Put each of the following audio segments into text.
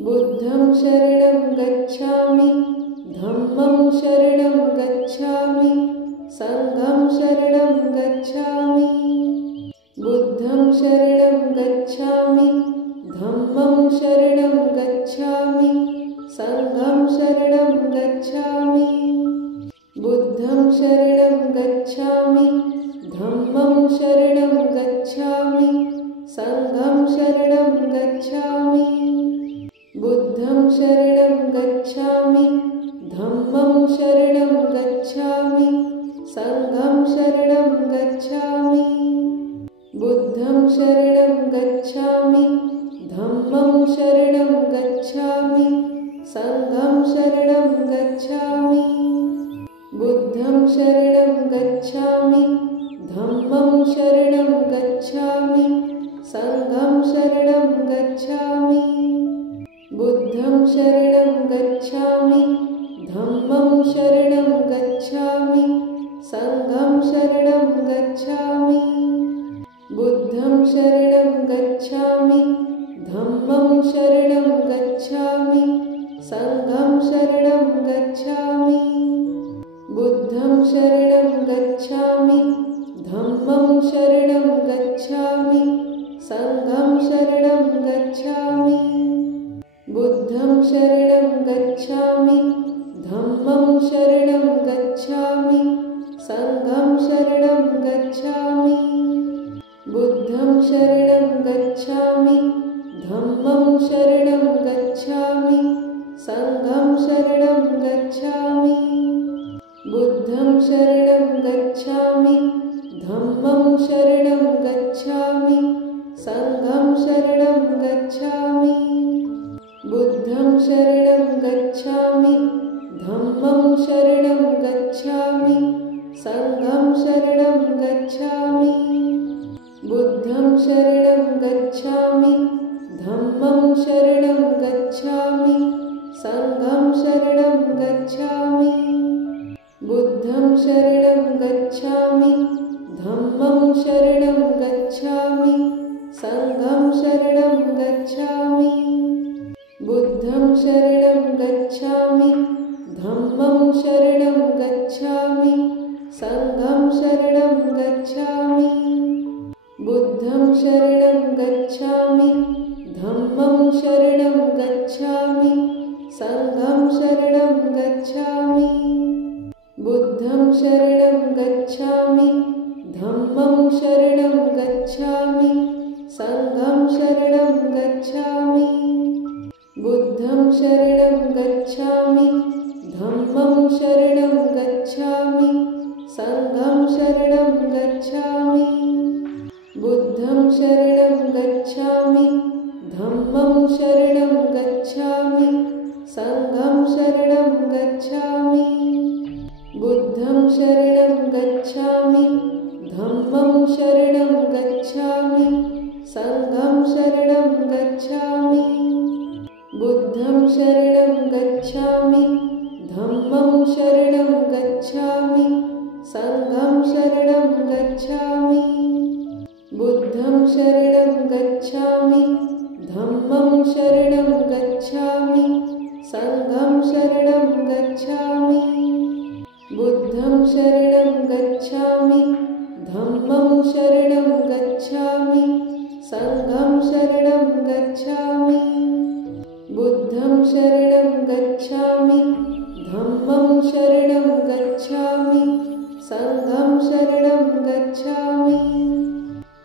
बुद्धं शरणं गच्छामि, धम्मं शरणं गच्छामि, संघं शरणं गच्छामि। बुद्धं शरणं गच्छामि, धम्मं शरणं गच्छामि, संघं शरणं गच्छामि। बुद्धं शरणं गच्छामि, धम्मं शरणं गच्छामि, संघं शरणं गच्छामि। बुद्धं शरणं गच्छामि, धम्मं शरणं गच्छामि, संघं शरणं गच्छामि। बुद्धं शरणं गच्छामि, धम्मं शरणं गच्छामि, संघं शरणं गच्छामि। बुद्धं शरणं गच्छामि, धम्मं शरणं गच्छामि, संघं शरणं गच्छामि। बुद्धं शरणं गच्छामि, धम्मं शरणं गच्छामि, संघं शरणं गच्छामि। बुद्धं शरणं गच्छामि, धम्मं शरणं गच्छामि, संघं शरणं गच्छामि। बुद्धं शरणं गच्छामि, धम्मं शरणं गच्छामि, संघं शरणं गच्छामि। बुद्धं शरणं गच्छामि, धम्मं शरणं गच्छामि, संघं शरणं गच्छामि। बुद्धं शरणं गच्छामि, धम्मं शरणं गच्छामि, संघं शरणं गच्छामि। बुद्धं शरणं गच्छामि, धम्मं शरणं गच्छामि, संघं शरणं गच्छामि। बुद्धं शरणं गच्छामि, धम्मं शरणं गच्छामि, संघं शरणं गच्छामि। बुद्धं शरणं गच्छामि, धम्मं शरणं गच्छामि, संघं शरणं गच्छामि। बुद्धं शरणं गच्छामि, धम्मं शरणं गच्छामि, संघं शरणं गच्छामि। बुद्धं शरणं गच्छामि, धम्मं शरणं गच्छामि, संघं शरणं गच्छामि। बुद्धं शरणं गच्छामि, धम्मं शरणं गच्छामि, संघं शरणं गच्छामि। बुद्धं शरणं गच्छामि, धम्मं शरणं गच्छामि, संघं शरणं गच्छामि। बुद्धं शरणं गच्छामि, धम्मं शरणं गच्छामि, संघं शरणं गच्छामि। बुद्धं शरणं गच्छामि, धम्मं शरणं गच्छामि, संघं शरणं गच्छामि। बुद्धं शरणं गच्छामि, धम्मं शरणं गच्छामि, संघं शरणं गच्छामि। बुद्धं शरणं गच्छामि, धम्मं शरणं गच्छामि, संघं शरणं गच्छामि। बुद्धं शरणं गच्छामि, धम्मं शरणं गच्छामि, संघं शरणं गच्छामि। बुद्धं शरणं गच्छामि, धम्मं शरणं गच्छामि, संघं शरणं गच्छामि। बुद्धं शरणं गच्छामि, धम्मं शरणं गच्छामि, संघं शरणं गच्छामि।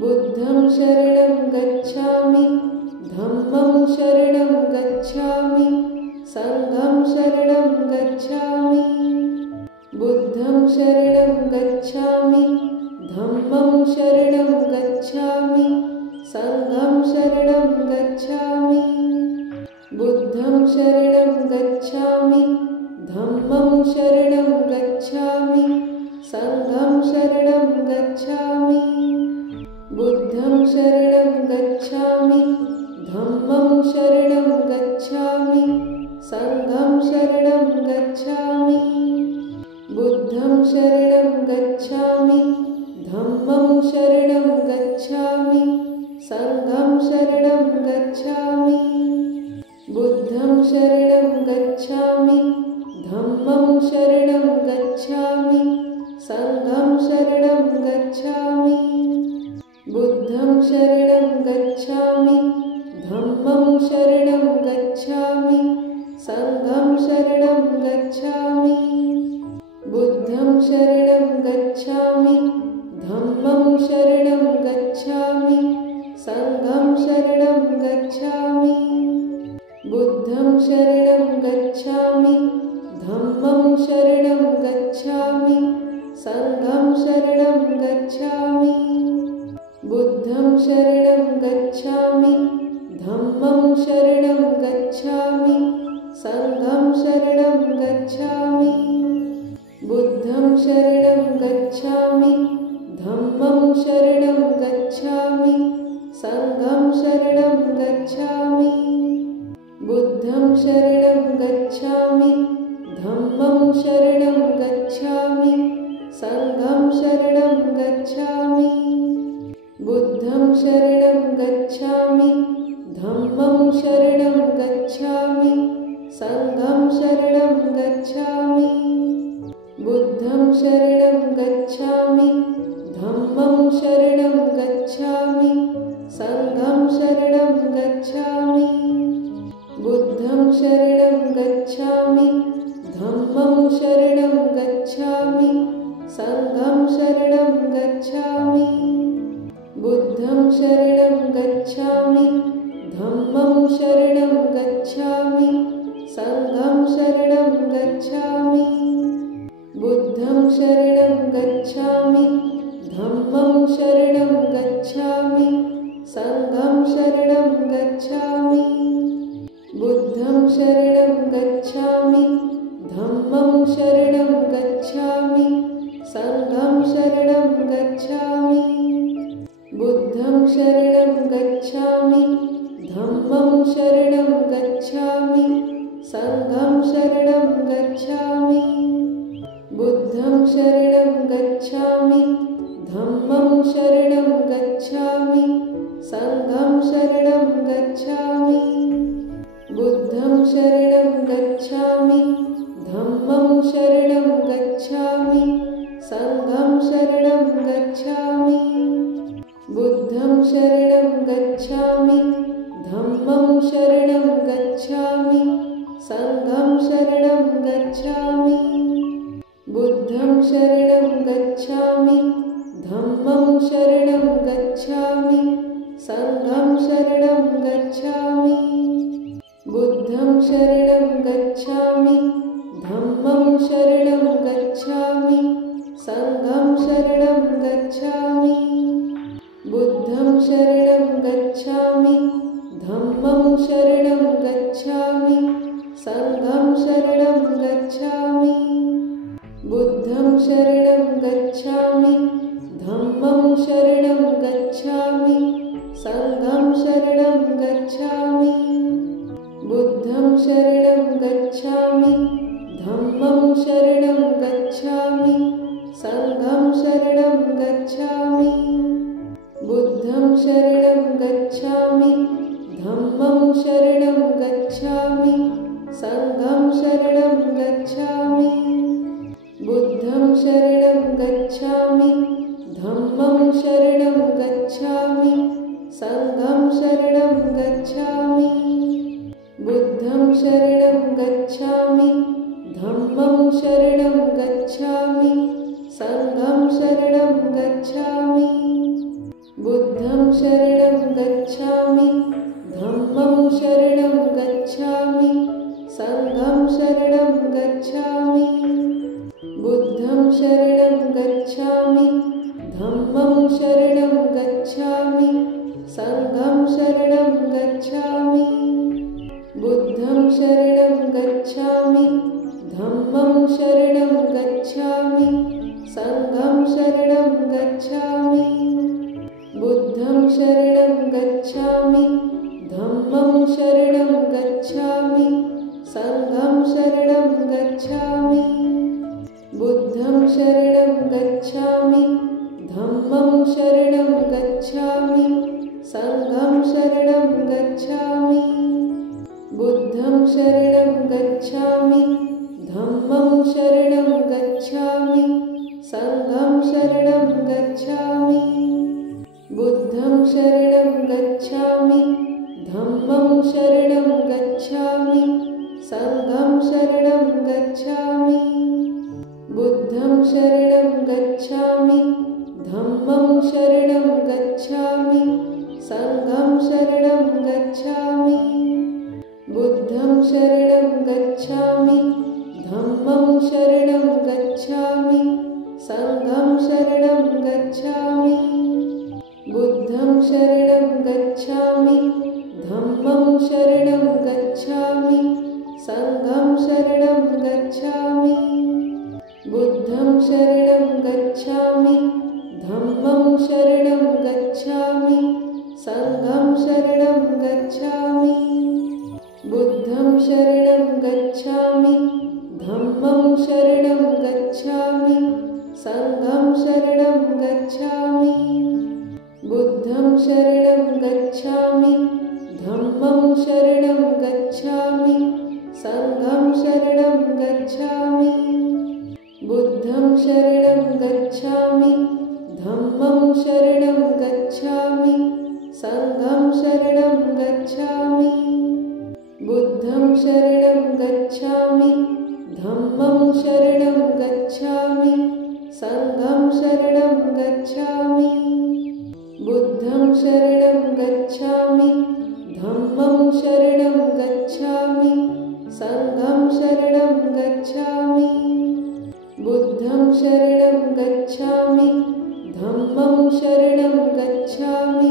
बुद्धं शरणं गच्छामि, धम्मं शरणं गच्छामि, संघं शरणं गच्छामि। बुद्धं शरणं गच्छामि, धम्मं शरणं गच्छामि, संघं शरणं गच्छामि। बुद्धं शरणं गच्छामि, धम्मं शरणं गच्छामि, संघं शरणं गच्छामि। बुद्धं शरणं गच्छामि, धम्मं शरणं गच्छामि, संघं शरणं गच्छामि। बुद्धं शरणं गच्छामि, धम्मं शरणं गच्छामि, संघं शरणं गच्छामि। शरणं गच्छामि धम्मं शरणं गच्छामि संघं शरणं गच्छामि बुद्धं शरणं गच्छामि धम्मं शरणं गच्छामि संघं शरणं गच्छामि बुद्धं शरणं गच्छामि धम्मं शरणं गच्छामि संघं शरणं गच्छामि बुद्धं शरणं गच्छामि धम्मं शरणं गच्छामि संघं शरणं गच्छामि बुद्धं शरणं गच्छामि धम्मं शरणं गच्छामि संघं शरणं गच्छामि बुद्धं शरणं गच्छामि धम्मं शरणं गच्छामि संघं शरणं गच्छामि बुद्धं शरणं गच्छामि धम्मं शरणं गच्छामि संघं शरणं गच्छामि बुद्धं शरणं गच्छामि धम्मं शरणं गच्छामि संघं शरणं गच्छामि बुद्धं शरणं गच्छामि धम्मं शरणं गच्छामि संघं शरणं गच्छामि बुद्धं शरणं गच्छामि धम्मं शरणं गच्छामि संघं शरणं गच्छामि बुद्धं शरणं गच्छामि धम्मं शरणं गच्छामि संघं शरणं गच्छामि बुद्धं शरणं गच्छामि धम्मं शरणं गच्छामि संघं शरणं गच्छामि बुद्धं शरणं गच्छामि धम्मं शरणं गच्छामि संघं शरणं गच्छामि बुद्धं शरणं गच्छामि धम्मं शरणं गच्छामि संघं शरणं गच्छामि बुद्धं शरणं गच्छामि धम्मं शरणं गच्छामि संघं शरणं गच्छामि बुद्धं शरणं गच्छामि धम्मं शरणं गच्छामि संघं शरणं गच्छामि बुद्धं शरणं गच्छामि धम्मं शरणं गच्छामि संघं शरणं गच्छामि बुद्धं शरणं गच्छामि धम्मं शरणं गच्छामि संघं शरणं गच्छामि बुद्धं शरणं गच्छामि धम्मं शरणं गच्छामि संघं शरणं गच्छामि बुद्धं शरणं गच्छामि धम्मं शरणं गच्छामि संघं शरणं गच्छामि बुद्धं शरणं गच्छामि धम्मं शरणं गच्छामि संघं शरणं गच्छामि बुद्धं शरणं गच्छामि धम्मं शरणं गच्छामि संघं शरणं गच्छामि बुद्धं शरणं गच्छामि धम्मं शरणं गच्छामि संघं शरणं गच्छामि बुद्धं शरणं गच्छामि धम्मं शरणं गच्छामि संघं शरणं गच्छामि बुद्धं शरणं गच्छामि धम्मं शरणं गच्छामि संघं शरणं गच्छामि बुद्धं शरणं गच्छामि धम्मं शरणं गच्छामि संघं शरणं गच्छामि बुद्धं शरणं गच्छामि धम्मं शरणं गच्छामि संघं शरणं गच्छामि बुद्धं शरणं गच्छामि धम्मं शरणं गच्छामि संघं शरणं गच्छामि बुद्धं शरणं गच्छामि धम्मं शरणं गच्छामि संघं शरणं गच्छामि बुद्धं शरणं गच्छामि धम्मं शरणं गच्छामि संघं शरणं गच्छामि बुद्धं शरणं गच्छामि धम्मं शरणं गच्छामि संघं शरणं गच्छामि बुद्धं शरणं गच्छामि धम्मं शरणं गच्छामि संघं शरणं गच्छामि बुद्धं शरणं गच्छामि धम्मं शरणं गच्छामि संघं शरणं गच्छामि बुद्धं शरणं गच्छामि धम्मं शरणं गच्छामि संघं शरणं गच्छामि बुद्धं शरणं गच्छामि धम्मं शरणं गच्छामि संघं शरणं गच्छामि बुद्धं शरणं गच्छामि धम्मं शरणं गच्छामि संघं शरणं गच्छामि बुद्धं शरणं गच्छामि धम्मं शरणं गच्छामि संघं शरणं गच्छामि बुद्धं शरणं गच्छामि धम्मं शरणं गच्छामि संघं शरणं गच्छामि बुद्धं शरणं गच्छामि धम्मं शरणं गच्छामि संघं शरणं गच्छामि बुद्धं शरणं गच्छामि धम्मं शरणं गच्छामि संघं शरणं गच्छामि बुद्धं शरणं गच्छामि धम्मं शरणं गच्छामि संघं शरणं गच्छामि बुद्धं शरणं गच्छामि धम्मं शरणं गच्छामि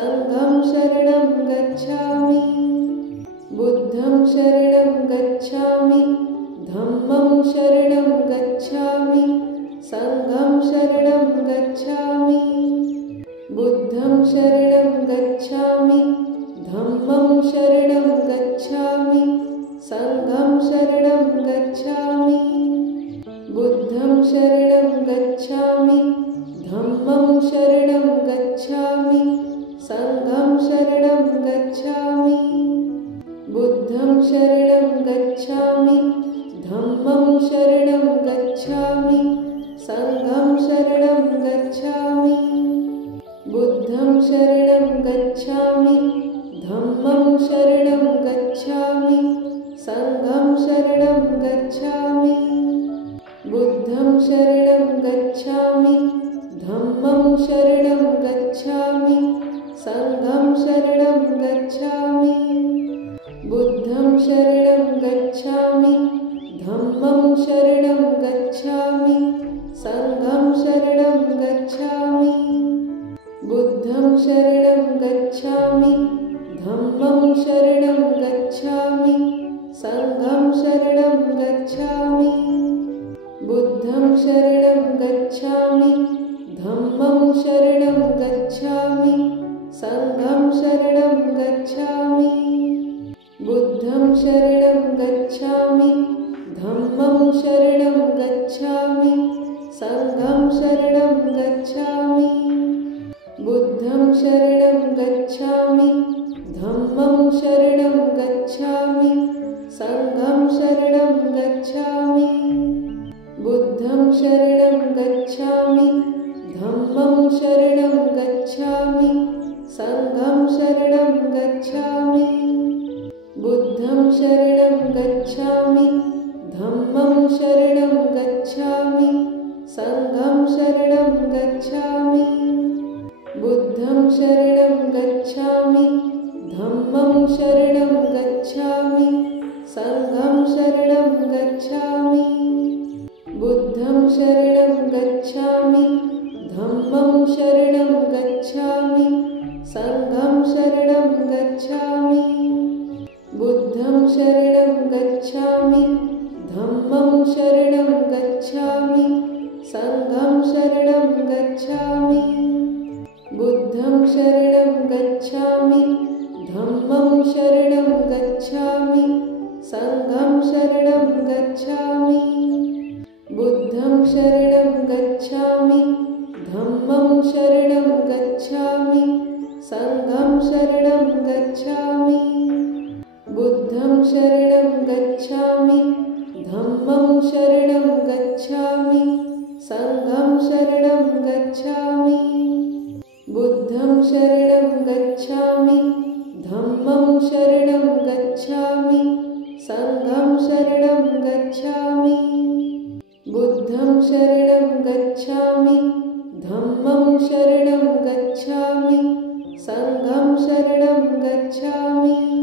संघं शरणं गच्छामि बुद्धं शरणं गच्छामि धम्मं शरणं गच्छामि संघं शरणं गच्छामि बुद्धं शरणं गच्छामि धम्मं शरणं गच्छामि संघं शरणं गच्छामि बुद्धं शरणं गच्छामि धम्मं शरणं गच्छामि संघं शरणं गच्छामि बुद्धं शरणं गच्छामि धम्मं शरणं गच्छामि संघं शरणं गच्छामि बुद्धं शरणं गच्छामि धम्मं शरणं गच्छामि संघं शरणं गच्छामि बुद्धं शरणं गच्छामि धम्मं शरणं गच्छामि संघं शरणं गच्छामि बुद्धं शरणं गच्छामि धम्मं शरणं गच्छामि संघं शरणं गच्छामि बुद्धं शरणं गच्छामि धम्मं शरणं गच्छामि संघं शरणं गच्छामि बुद्धं शरणं गच्छामि धम्मं शरणं गच्छामि संघं शरणं गच्छामि बुद्धं शरणं गच्छामि धम्मं शरणं गच्छामि संघं शरणं गच्छामि बुद्धं शरणं गच्छामि धम्मं शरणं गच्छामि संघं शरणं गच्छामि बुद्धं शरणं गच्छामि धम्मं शरणं गच्छामि संघं शरणं गच्छामि बुद्धं शरणं गच्छामि धम्मं शरणं गच्छामि संघं शरणं गच्छामि बुद्धं शरणं गच्छामि धम्मं शरणं गच्छामि संघं शरणं गच्छामि बुद्धं शरणं गच्छामि धम्मं शरणं गच्छामि संघं शरणं गच्छामि बुद्धं शरणं गच्छामि धम्मं शरणं गच्छामि संघं शरणं गच्छामि बुद्धं शरणं गच्छामि धम्मं शरणं गच्छामि संघं शरणं गच्छामि बुद्धं शरणं गच्छामि धम्मं शरणं गच्छामि संघं शरणं गच्छामि बुद्धं बुद्धं शरणं गच्छामि धम्मं शरणं गच्छामि संघं शरणं गच्छामि बुद्धं शरणं गच्छामि धम्मं शरणं गच्छामि संघं शरणं गच्छामि बुद्धं शरणं गच्छामि धम्मं शरणं गच्छामि संघं शरणं गच्छामि